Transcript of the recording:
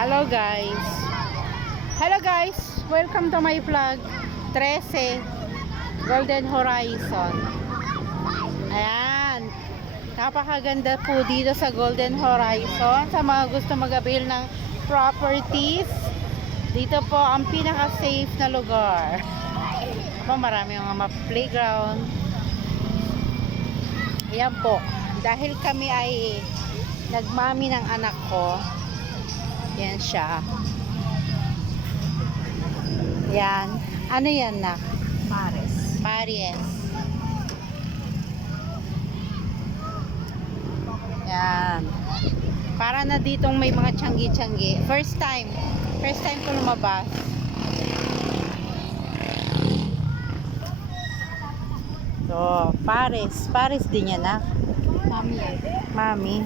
Hello guys. Hello guys. Welcome to my vlog. 13 Golden Horizon. Ayan. Napakaganda po dito sa Golden Horizon. Sa mga gusto mag-avail ng properties, dito po ang pinaka-safe na lugar. Marami mga playground. Ayan po. Dahil kami ay nagmami ng anak ko. Yan siya. Yan. Ano yan na? Pares. Pares. Yan. Para na ditong may mga tiyanggi-tiyanggi. First time. First time ko lumabas. So, Pares. Pares din yan na. Mami. Mami.